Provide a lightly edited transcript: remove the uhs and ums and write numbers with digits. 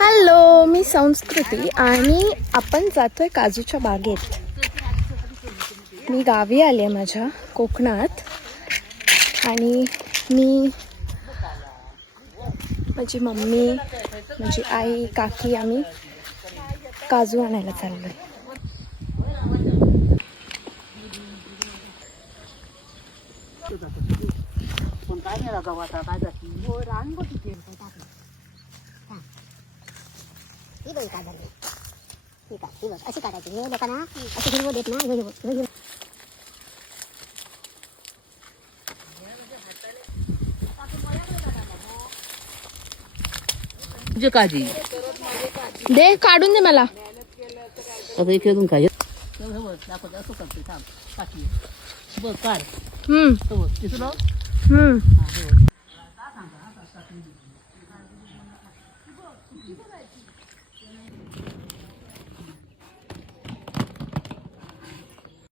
Hello, मी संस्कृती आणि आपण जातोय काजूच्या बागेत. मी गावी आले माझ्या कोकणात आणि मी, माझी मम्मी, माझी आई, काकी आम्ही काजू आणायला चाललोय. अशी काढायची लोकांना अशी हिरवं देत ना. तुझी काळजी दे, काढून दे मला. आता इथे अजून काय दाखवते असं करते. थांब टाकी बघ काढ. दिसलं.